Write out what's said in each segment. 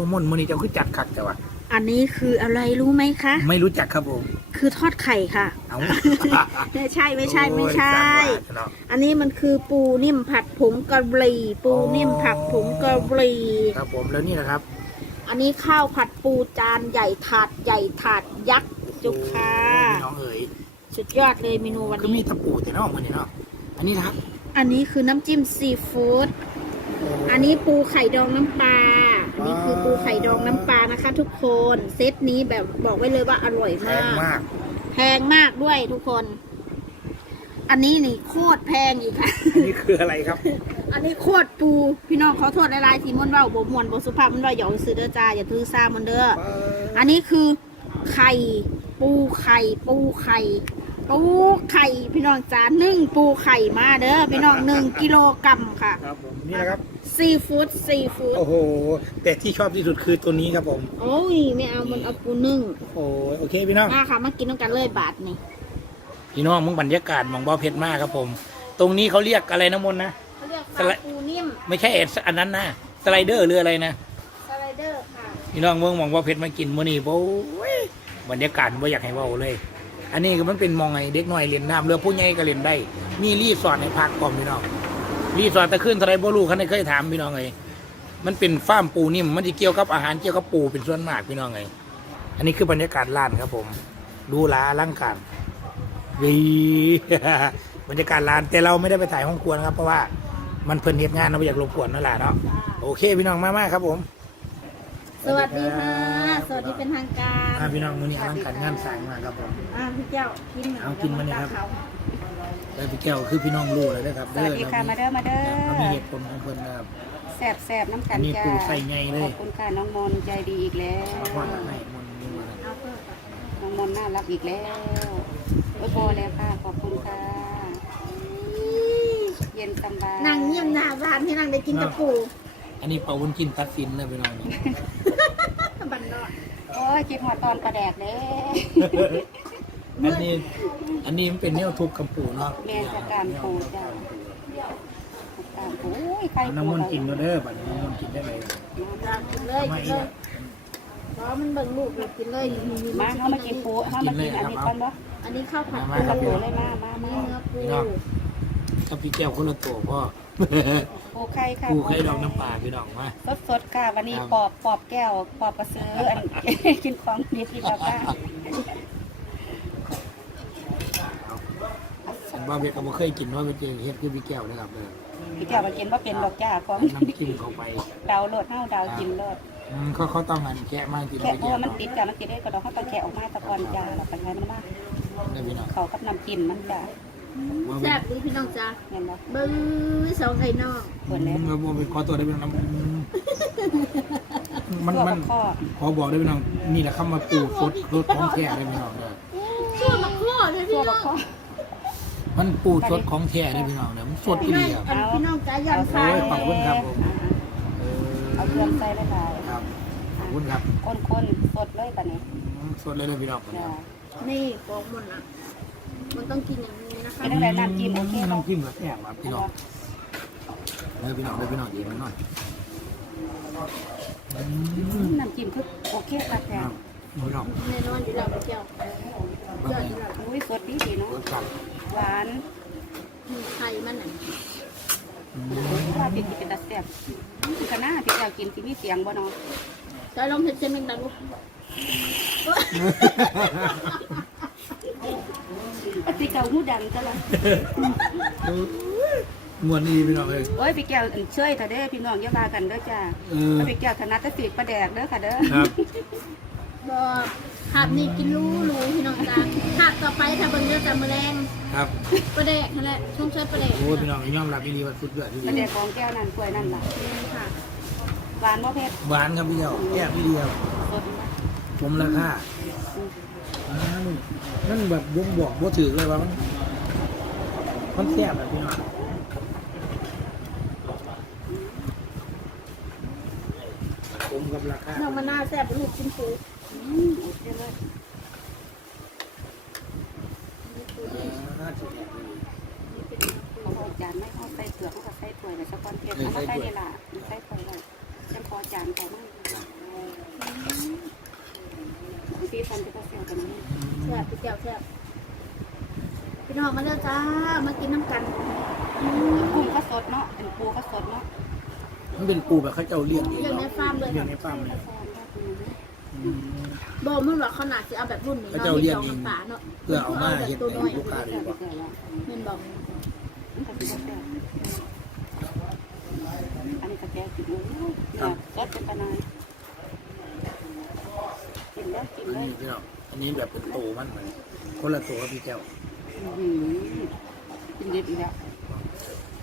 หัวมนมื้อนี้เจ้าคือจัดคักแต่ว่าอันนี้คืออะไรรู้ไหมคะ ไม่รู้จักครับผม คือทอดไข่ค่ะเอาไม่ใช่ไม่ใช่ไม่ใช่โอ้ยสร้างบ้านเนาะอันนี้มันคือปูนิ่มผัดผงกะหรี่ ปูนิ่มผัดผงกะหรี่ครับผมแล้วนี่นะครับ อันนี้ข้าวผัดปูจานใหญ่ถาดใหญ่ถาดยักษ์จุกค่ะพี่น้องเอ๋ยสุดยอดเลยเมนูวันคือมีนี้ตะปูแต่เนอกมันนี่เนาะอันนี้นะครับ อันนี้คือน้ำจิ้มซีฟู้ด อันนี้ปูไข่ดองน้ำปลา อันนี้คือปูไข่ดองน้ำปลานะคะ ทุกคน เซตนี้แบบบอกไว้เลยว่าอร่อยแพมางก มาก แพงมากด้วยทุกคน อันนี้นี่โคตรแพงอีกค่ะ อันนี้คืออะไรครับ อันนี้โคตรปู พี่น้องขอโทษหลายๆที่มันเว่าบ่มวนบ่สุภาพมันว่าอย่าเอาซื้อเด้อจ้าอย่าถือซามันเด้อ อันนี้คือไข่ปูไข่ ปูไข่ปูไข่พี่น้องจ้านึ่งปูไข่มาเด้อพี่น้องหนึ่งกิโลกรัมค่ะ ครับผม นี่นะครับ ซีฟู้ดซีฟู้ดโอ้โห แต่ที่ชอบที่สุดคือตัวนี้ครับผม โอ้ยไม่เอามันเอาปูนึ่งโอ้ยโอเคพี่น้อง มาค่ะมากินต้องกันเลยบาทนี่พี่น้องมึงบรรยากาศหมองบ่อเพชรมากครับผม ตรงนี้เขาเรียกอะไรนะมนต์นะ เขาเรียกสปไลลาปูนิ่มไม่ใช่เอ็ดอันนั้นนะสไลเดอร์หรืออะไรนะ สไลเดอร์ค่ะ พี่น้องเมืองหมองบ่อเพชรมากินมื้อนี้โอ้ยบรรยากาศบ่อยากให้เว้าเลย อันนี้ก็มันเป็นมองไงเด็กน้อยเล่นน้ำเรือผู้ใหญ่ก็เล่นได้ มีรีสอร์ทในพักพร้อมพี่น้อง รีสอร์ทตะขึ้นเทะเลบ่รู้คันได้เคยถามพี่น้องไงมันเป็นฟาร์มปูนิ่มมันจะเกี่ยวกับอาหารเกี่ยวกับปูเป็นส่วนมากพี่น้องไงอันนี้คือบรรยากาศร้านครับผมดูหลาอลังการวีบรรยากาศร้านแต่เราไม่ได้ไปถ่ายห้องครัวนะครับ เพราะว่ามันเพิ่นเฮ็ดงานเราไม่อยากรบกวนนั่นแหละเนาะโอเค พี่น้องมากๆครับผม สวัสดีค่ะสวัสดีเป็นทางการอ่าพี่น้องมื้อนี้อลังการงานสร้างมากครับผมอ่าพี่เจ้ากินหน่ยเอากินมาเลยครับ ดี๋วแล้วพี่แก้วคือพี่น้องรู้แล้วนะครับสวัสดีค่ะมาเด้อมาเด้อเรามีเหตุผลของเพิ่นนะครับ แสบแสบน้ำกัอันนนี้จ้าปูใส่ไงเลย ขอบคุณค่ะน้องมนต์ใจดีอีกแล้วเอาความให้มันมีมาแล้วเอาเพิ่มก่อนน้องมนต์น่ารักอีกแล้วโอ้ยพอแล้วค่ะขอบคุณค่ะเย็นสบายนั่งเงียบหน้าบ้านให้นั่งได้กินตะปูอันนี้เป่าวุ้นกินตัดสินเลยพี่น้องบันนอดโอ้ยคิดหัวตอนประแดกเด้ อันนี้ อันนี้มันเป็นแนวทุบกับปูเนาะแม่จะการปูจ้าการปูโอ้ยใครน้ำมันต์กินก็เด้อบัดนี้น้ำมันต์กินได้เลยกินเลยทำไมกินอีเลกยเพราะมันเบิ่งลูกเลยกินเลยนี่นี่มาเขามากินปูเขามากินอันนี้ก่อนบ่อันนี้ข้าวผัดมาปูครับปูเลยมามามาเนื้อปูพี่น้องกับพี่แก้วคนละตัวพ่อปูไข่ค่ะปูไข่ดองน้ำปลาพี่น้องมาสดสดๆค่ะ วันนี้ครับปอบปอบแก้วปอบกระซื้ออัน กินของดิบดีกว่า ค่ะสันว่าเบกก็บ่เคยกินว่าเป็นเจเฮ็ดคือพี่แก้วนะครับเด้อพี่แก้วมากินว่าเป็นดอกจ้าของน้ำจิ้มเข้าไปดาวโหลดเฮาดาวกินโลดอืมเขาเขาต้องอันแกะมากกินแค่ไปเพราะแกะว่ามันเนาะติดจ้ามันติดได้ก็ดอกเขาต้องแกะออกมาตะกอนจ้าเราไปไงมันมากได้พี่น้องเขากับน้ำจิ้มมันจ้าว่าแซ่บดีพี่น้องจ้าเห็นบ่เบิ้งสองไข่นอกเปิดแล้วเราบอกไปขอตัวได้พี่น้องมันตัวมันบักข้อขอบอกได้พี่น้องนี่แหละคำมาปูรสรสของแท้ได้พี่น้องเด้อชั่วมาข้อเลยตัพี่วน้บัอกงข้อ มันปูสดของแท้ได้พี่น้องเด้อมันสดพี่อีหน้อลีงครับอันพี่น้องจ้ายันไฟโอ้ยขอบคุณครับผม เอเอาเครื่องใส่ละลายครับขอบคุณครับคนๆสดเลยตอนนี้อืมสดเลยเลยพี่น้องจ้านี่ของมันอะ มันต้องกินอย่างนี้นะคะไม่ต้องแบบน้ำจิ้มโอเคเนาะน้ำจิ้มก็แซ่บครับพี่น้องเลยพี่น้องเลยพี่น้องดีหน่อยอืมน้ำจิ้มคือโอเคค่ะแท้ครับ พี่น้องแน่นอนอยู่แล้วพี่เจ้าบางยอดทีอยู่แล้วอุ้ยสดดีดีเนาะรสจัดหวานมีไข่มันอะอืมว่าเป็นที่เป็นตาแซ่บคือคณะพี่แก้วกินที่มีเสียงบ่เนาะใส่ลองเห็ดเส้นแมงดาลูกปฏิเก่าหูดังซะละมวนดีพี่น้องเลยโอ้ยพี่แก้วอันช่วยเถอะเด้อพี่น้องอย่าว่ากันเด้อจ้าเออพี่แก้วถนัดแต่สีประแดกเด้อค่ะเด้อครั บบอกหาบนี่กินรู้รู้พี่น้องจ้าหาบต่อไปถ้าเบิ่งเด้อแต่มือแรงครับประเดกนั่นแหละช่วงใช้ประเดกโอ้ยพี่น้องยอมรับอีหลีว่าสุดยอดที่ประแดกของแก้วนั่นกล้วยนั่นล่ะนี่ค่ะหวานบ่เผ็ดหวานครับพี่เดียวแก้พี่เดียวสดมากผมราคาอืมนั่นแบบบ่งบอกบ่ถือเลยว่ามันมันแซ่บแบบพี่น้องผมกับราคาน้องมะนาวแซ่บลูกกินปู อืมโอเคเลยน่าจะแซ่เลยเขอาจานไม่เอาใส่เปลือกเขาก็ใส่วยไว้สักก้อนเผ็ดเอามาใส่นี่ล่ะใส่วยไว้จังพอจานเขามั่งสีสันจะก็แซ่บกันนี้แซ่บพี่เจ้าแซ่บพี่น้องมาเด้อจ้า มากินน้ำกันกุ้งก็สดเนาะเป็นปูก็สดเนาะมันเป็นปูแบบเขาเจ้าเลี้ยงเองเลี้ยงในเนาะฟาร์มเลยเลี้ยงในฟาร์มเลย บอกมึงว่าเขาหนาสิเอาแบบรุ่นนี้เขาเจ้าเลี้ยงเองน้ำปลาเนาะเพื่อเอามาเฮ็ดตัวให้น้อยลูกค้าได้บ่เม่นบอกมันก็สิบ่แซ่บอันนี้ก็แกกินเลยเนี่ยสดเป็นปานายกินแล้วกินอันเลยนี้พี่น้องอันนี้แบบเป็นโตมันเหมือนคนละตัวกับพี่แก้วอื้อหือกินดิบอีกแล้ว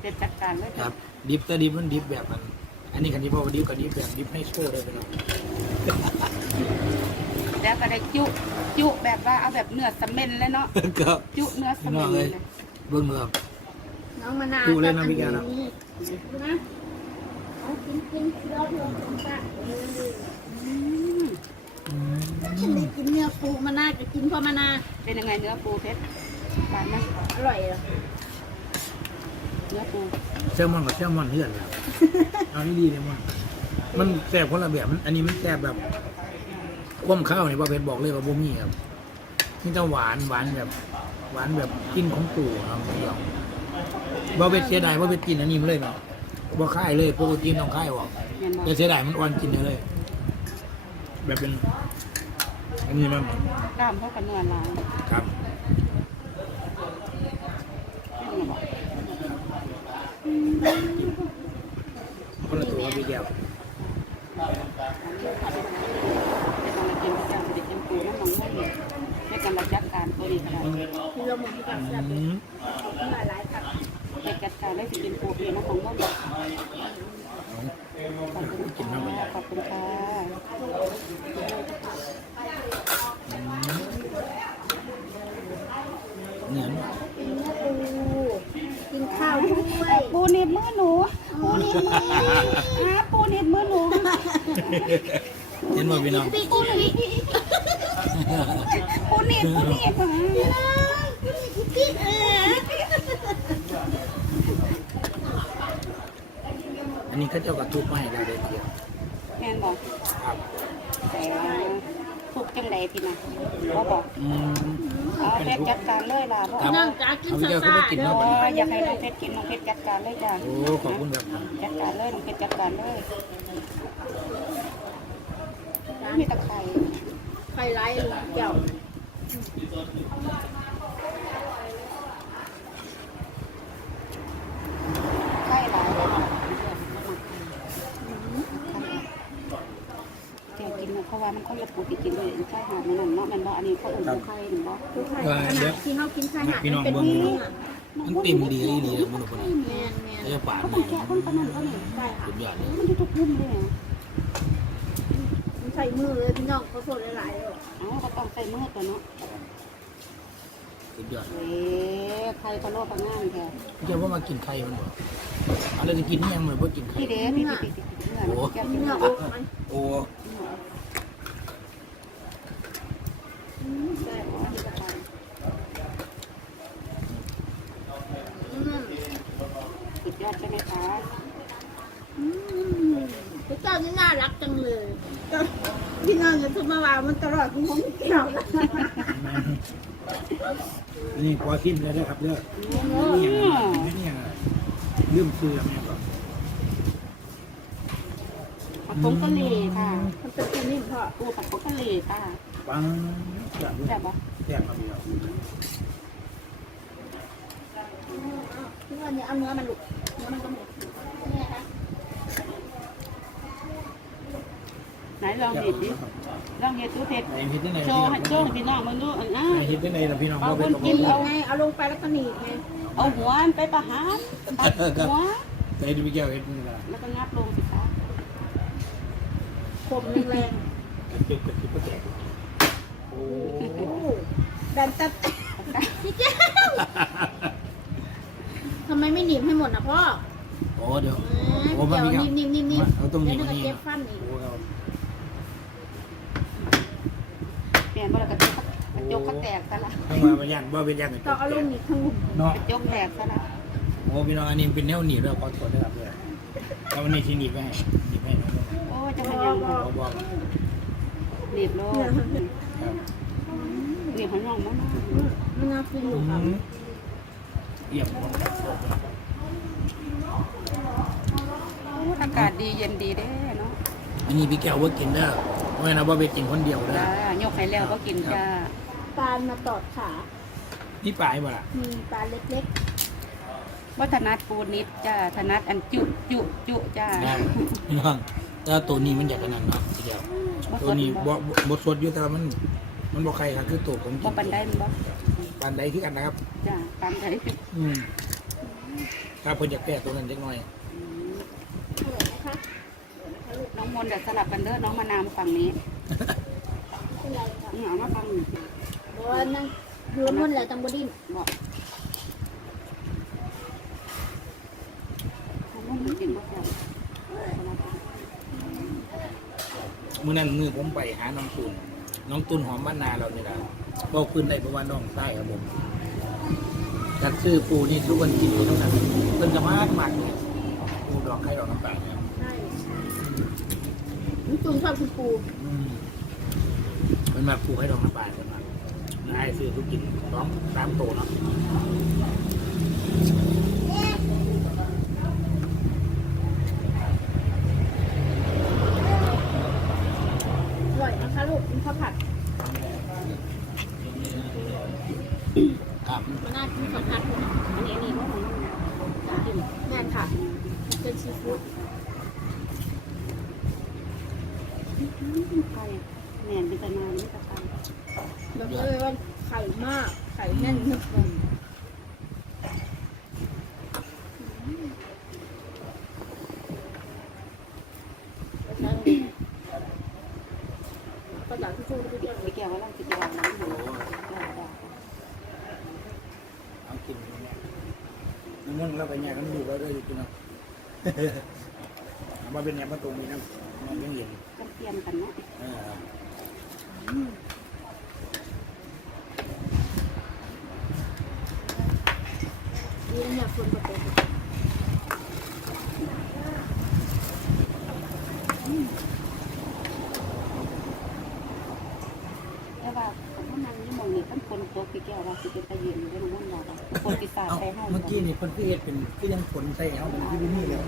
เด็ดจัดการเลยครับ ดิฟแต่ดิฟมันดิฟแบบมัน อันนี้คันที่พ่อว่าดิฟกับดิฟแบบดิฟให้โชว์ได้พี่น้อง แล้วก็ได้จุจุแบบว่าเอาแบบเนื้อสะเม็นเลยเนาะก็จุเนื้อสะเม็นเลยเบิ่งเมืองน้องมะนาวดูเลยนะพี่แกนะ ดูนะเอากินกินรอเพื่อนสงสารอืมกินได้กินเนื้อปูมะนาวจะกินเพราะมะนาวเป็นยังไงเนื้อปูเพชรหวานไหมอร่อยเหรอเนื้อปูแซลมอนกับแซลมอนเพื่อนแล้วเอานี่ดีเลยมันมันแซ่บคนละแบบมันอันนี้มันแซ่บแบบ คว่ำข้าวเนี่ยพ่อเพชรบอกเลยว่าบ่มีครับนี่จะหวานหวานแบบ หวานแบบกินของปู่ครับพี่น้องบ่เพชรเสียดายบ่เพชรกินอันนี้มาเลยเนาะบ่ค่ายเลยปกติต้องค่ายออกเห็นบ่แต่เสียดายมันอ่อนกินได้เลย แบบเป็นอันนี้มันกล้ามเขากับเนื้อลายครับเห็นบ่ คนละตัวกับพี่แก้ว ในจัดการได้สิกินปูเองน้ำมันม่วงขอบคุณกินน้ำมันขอบคุณค่ะเหนียกินเนื้อปูกินข้าวด้วยปูหนีบมือหนูปูหนีบมือหาปูหนีบมือหนูเห็นบ่พี่น้อง ปูหนีบปูหนีบปูหนีบค่ะอันนี้เขาเจ้ากระทุบมาให้เราได้เทียวแม่นบอกครับแต่ทุกจังใดพี่นะบ่บอกอืมเอาเพชรจัดการเลยล่ะบ่ครับน้องจ๋ากินเอาพี่ซ่าแก้วเขามากินๆเนาะอยอยากให้น้องเพชรกินน้องเพชรจัดการเลยจ้ะโอ้ขอบคุณครับจัดการเลยน้องเพชรจัดการเลยมีตะไคร้ ไข่ไร้แก้วไข่หลายเลยค่ะเดี๋ยวกินเพราะว่ามันคนละปูที่กินเลยไข่หาดมันนั่นเนาะแมันบ่อันนี้เขาอุ่นไข่หนึ่งบ่คือไข่ขนาดที่เขากินไข่หักพี่น้องเป็นเบิ่นี่เนาะมันเต็มดีเลยดีเลยมันคนนี้แม่นแมนเขาจะปาดเขาต้องยแกะคนปานนั้นเขานี่ยไข่หัสุกดมันอยู่ทุกมุมเลยมัน ใส่มือเลยพี่น้องเขาสดหลายๆเลยเอ้าก็ต้องใส่มือตัวเนาะสุดยอดเอ๊ะไข่พะโล้ปลางามแท้พี่แก้วว่ามากินไข่มันบ่อะไรจะกินนี่ยังเหมือนว่ากินไข่พี่เด้พี่พี่พี่พี่เนื้อแกะกินเนื้เนื้อออกมันโอ้อืมแซ่บอืม สุดยอดใช่ไหมคะ อืม พระเจ้านี่น่ารักจังเลยพี่น้องอย่าทุบมาวางมันตลอดคุณคงเกี่ยวนะนี่พอสิ้นแล้วนะครับเด้ออืนี่ยังมไม่เนี่ยลืมซื้อแม่ก่อนผักผงกะหรี่ค่ะมันเป็นตัวนิ่มเพราะปูผักผงกะหรี่ค่ะปังจับเลยแบบว่าแซ่บครับพี่น้องพี่ว่าเนี่ยเอาเนื้อมันหลุดเนื้อมันก็หมดเนี่ยนะ ไหนลองแซ่บเห็ดคดิรับลองเห็ดดูเผ็ดไหนเฮ็ดได้ไหนโชพี่ว์น้องให้โชว์ให้พี่น้องมันดูอันน่ะไหนเฮ็ดได้ไหนล่ะพี่น้องเอาบ่เป็นคนกินนี่ไงเอาลงไปแล้วก็หนีบไงเอาหัวมันไปประหารตัดหัวแต่ดูพี่แก้วเฮ็ดนี่ล่ะแล้วก็งับลงสิคะคมแรงกระจุกกระจุกกระแจกโอ้ๆโอ้ดันตัดพี่แก้วทำไมไม่หนีบให้หมดนะพ่อโอ้เดี๋ยวเอ้ยโอ้มันมีเดี๋ยวครับนิ่มนิ่มนิ่มเอาตรงนี้แล้วมาก็นี่เก็บฟันอีก โอ้ครับ เปลี่ยนบ่แล้วก็ก ระจกเขาแตกซะละต้องมาเป็นย่านบ่เป็นย่านก็เอาลงหนีบข้างบนเนาะกระจกแตกซะละโอ้พี่น้องอันนี้เป็นแนวหนีบแล้วขอโทษนะครับเลยแล้ววันนี้ที่หนีบไว้ให้หนีบให้น้องโอ้จะมายังเขาบอกหนีบโลดครับนี่เขาย่องมากมันน่ากินอยู่ครับเยี่ยมอากาศดีเย็นดีเด้เนาะอันนี้พี่แก้วว่ากินได้เพราะงั้นเราว่าไปกินคนเดียวได้จ้ายกให้แล้วก็กินจ้า ปลามาตอดขานี่ปลายบ่ล่ะมีปลาเล็กวัฒนัดปูนิดจ้าธนัดอันจุจุจุจ้าได้พี่น้องแต่ตัวนี้มันอยากกันนั่นเนาะพี่แก้วบ่ตัวนี้บ่บ่บ่สดอยู่แต่ว่ามัน มันบ่ใครครับคือตัวผมกิบ่ปันได้มันบ่ปันใดคือกันนะครับ จ้าปันได้อืมถ้าเพิ่นอยากแก้ตัวนั้นเล็กน้อยอืมๆเหลือนะคะน้องมนต์เดี๋ยวสลับกันเด้อน้องมานามฝั่งนี้เป็นไรครับอืมเอามาฟังนี่เพราะ ว่านั่งดูแล้วมันแหละตังบดินบอกน้องมนต์มันกินบ่แซ่บมื้อนั้นมือผมไปหาน้องตุนน้องตุนหอมบ้านนาเราเนี่ล่ะบอกขึ้นได้เพราะว่าน้องใต้ครับผมจัดซื้อปูนี่ทุกคนกินอยู่เท่านั้นเพิ่นจะมากมากเลยปูดอกไข่ดอกน้ำตาลเนี่ยใช่น้ำจุนชอบคุณปูมันมาปูให้ดอกน้ำปลาเพิ่นมา นายซื้อทุกกินสองสามโตเนาะอร่อยนะคะลูกกินข้าวผัดครับมันน่ากินข้าวผัดอันนี้นี่ว่าของน้องจ้ากินแม่นค่ะเป็นซีฟู้ดไข่แหน่นเป็นตะนานนี่ตะไคร้ แบบเลยว่าไข่มาก ไข่แน่นนึกเลยภาษาที่พูดไม่ได้ไปแก้วว่าเราสิไปเอาน้ำหนูจ้าจ้าเอากินเนี่ยน้ำมันเราไปแย่กันอยู่แล้วด้วยอยู่กินเนาะเอามาเป็นแย่มาตรงนี้นะมันยังเย็นต้องเตรียมกันเนาะ เออ ดีนะเนี่ยคนประตู แต่ว่าคนที่นั่งนี่มองนี่ต้องคนโตไปแก้วว่าสิเป็นตะเย็นอยู่ด้วยน้องมนต์บอกว่าคนปีศาจเอาใส่ห้องเมื่อกี้นี่คนที่เห็ดเป็นก็ยังผลใส่เอาเป็นที่นี่เลย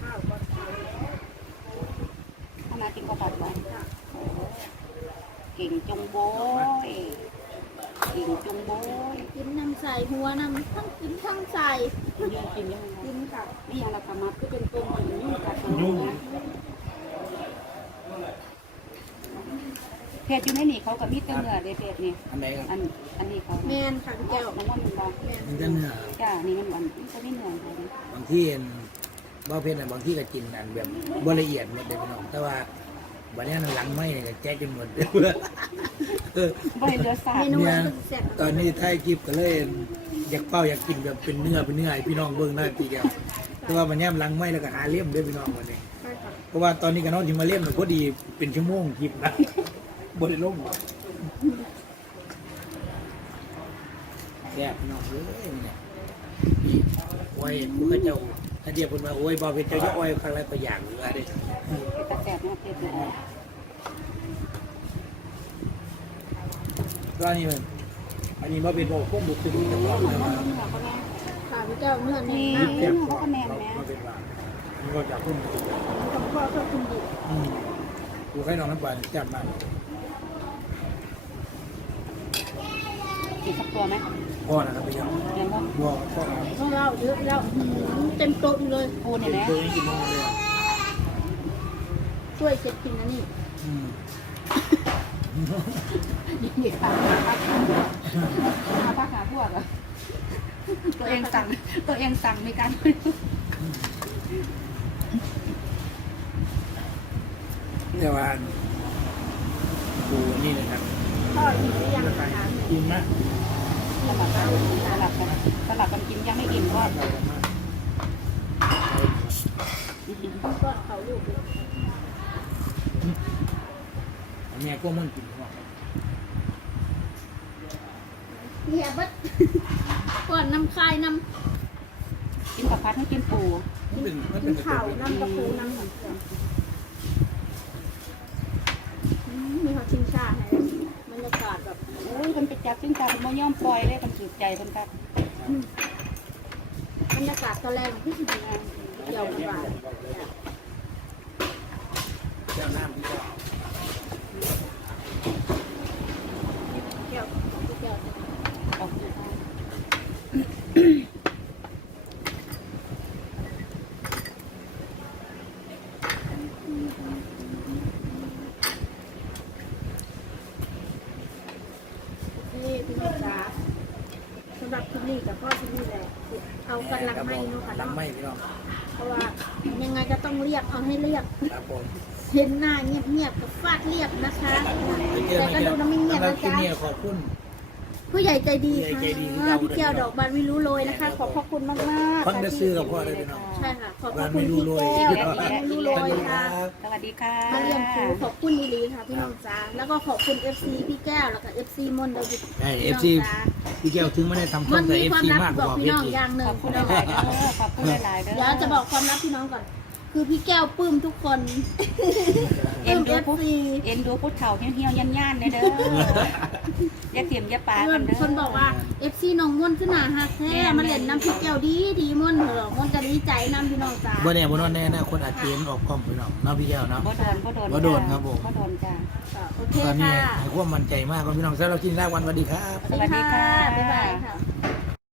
ข้าวก็ คณะกินข้าวผัดไว้เก่งจงโบยเก่งจงโบย กินน้ำใส่หัวน้ำทั้งกินทั้งใส่ กินยังกินยังไง กินค่ะ นี่ยังเราทำมาคือเป็นตัวเหมือนยุ่ง กัดยุ่งเพจอยู่ในนี่เขากับมีแต่เนื้อเลยเพจนี่อันไหนครับอันอันนี้เขาแมนค่ะพี่แก้วน้ำมันมันบอกแมนมันจะเนื้อจ้านี่มันหวานมันก็ไม่เหนื่อยเลยบางที่เห็นบ่เพชรน่ะบางที่ก็กินอันแบบบ่ละเอียดหมดเลยพี่น้องแต่ว่าวันนี้หลังไม่เนี่ยแจ๊กจนหมดเออบ่ให้เลือดสาดเมนูเนี่ยนี้คือแซ่บตอนนี้ถ่ายคลิปก็เลยอยากเป้าอยากกินแบบเป็นเนื้อเป็นเนื้อให้พี่น้องเบิ่งหน้าปีเดียว แต่ว่ามันแยมหลังไม่แล้วก็หาเลี่ยมด้วยพี่น้องวันนี้ ใช่ค่ะเพราะว่าตอนนี้ก็น้องที่มาเล่นมันก็ดีเป็นชั่วโมงคลิปนะ บริลงแย่พี่น้องเอ้ยเนี่ยนี่โอ้ยผู้เขาเจ้าถ้าเดียวคนมาโอ้ยบอเพชรเจ้าจะอ้อยครั้งแรกตัวอย่างหรืออะไรกระแสบนะเพจนี่ก็นี่มันอันนี้มาเป็นโอ้พวกบุตรที่จะบอกเลยว่าค่ะพี่แก้วเนื้อแน่นนี่มากแซ่บกว่ามาเป็นว่ามันก็จะพุ่งกับพ่อก็คุณดิอืมดูให้น้องน้ำปลาแซ่บมากกินสักตัวไหมพ่อนะครับพี่น้องเรียนว่าพ่อพ่อต้องเล่าเยอะแล้วหืมเต็มโต๊ะอยู่เลยปูเนี่ยนะตัวนี้กินโมงเลยช่วยเช็ดกินนะนี่อืมนี่ค่ะพักหาพักหาพวกอะ ตัวเองสั่ง ตัวเองสั่งมีการแต่ว่าปูนี่นะครับพ่ออิ่มหรือยังคะกินมากสลับกันสลับกันสลับกันกินยังไม่อิ่มก็ก็เขาลูกเลยอันนี้ก็มันกินหัวเฮียเบัด ก่อนน้ำคายน้กินกับพัดให้กินปูมันเป็นมันกิเป็นนข้าวน้ำกระปูน้ำหอมเครื่องอืมมีเขาชิงชาให้บรรยากาศแบบโอ้ยคนไปจับซึ่งจับมันย่อมปล่อยได้คนสืบใจคนครับบรรยากาศตอนแรกที่สุดงานเกี่ยวกับว่า แก้วน้ำที่ก็ เกี่ยวเกี่ยว ออกจากบ้าน นี่พี่น้อง จ๋าสำหรับคลิปนี้กับพ่อที่นี่แหละเอากันหลังไม่เนาะค่ะหลังเนาะไม่พี่น้องเพราะว่ายังไงก็ต้องเรียกเอาให้เรียก ครับผมเห็นหน้าเงียบๆกับฟาดเรียบนะคะไปเจอแต่ไม่ก็เจอดูน้ำไม่เงียบแล้วนะคลิปจ๊ะ นี้ขอบคุณ ผู้ใหญ่ใจดีผู้ใหญ่ค่ะใจดีที่เรา พี่แก้วดอกบานไม่รู้โรยนะคะ ขอบพระคุณมากๆฟังค่ะได้ซื้อกับพ่อได้พี่น้อง ใช่ค่ะขอบพบ้าระนคุไม่ณรู้พี่รวยแก้วบานไม่รู้โรยค่ะสวัสดีค่ะมาเรียนครูขอบคุณอีหลีค่ะพี่น้องจ้าแล้วก็ขอบคุณ FC พี่แก้วแล้วก็ FC มนต์เดวิดใช่พี่น้อง FC จ๊ะพี่แก้วถึงไม่ได้ทำช่มัอนงแต่มีความ FC ลับมากกบอกว่าพี่พี่น้องจีอย่างหนึ่ขงอบคุณพี่หน้องลายๆเด้อขอบคุณหลายๆเด้อ เดี๋ยวจะบอกความลับพี่น้องก่อน คือพี่แก้วปลื้มทุกคนปเอ็ลื้นมดูเอฟผู้ซีเอ็นดูผู้เฒ่าเหี่ยวๆย่านๆเลยเด้ออย่าเทียมอย่าปากันเด้อ คนบอกว่า FC น้องม่วนขึ้นหนาฮักแท้มาเล่นน้ำพี่แก้วดีดีม่วนเหรอม่วนจะดีใจน้ำพี่น้องจ้าบ่เนี่ยบ่นอนแน่นะคนอาจจะเห็นออกกล้องพี่น้องเนาะพี่แก้วเนาะ บ่โดนบ่โดนบ่โดนครับผม บ่โดนจ้า โอเคตอนนี้ค่ะให้ความมั่นใจมากครับพี่น้องสำหรับกินแรกวันสวัสดีครับ สวัสดีค่ะ บ๊ายบายค่ะ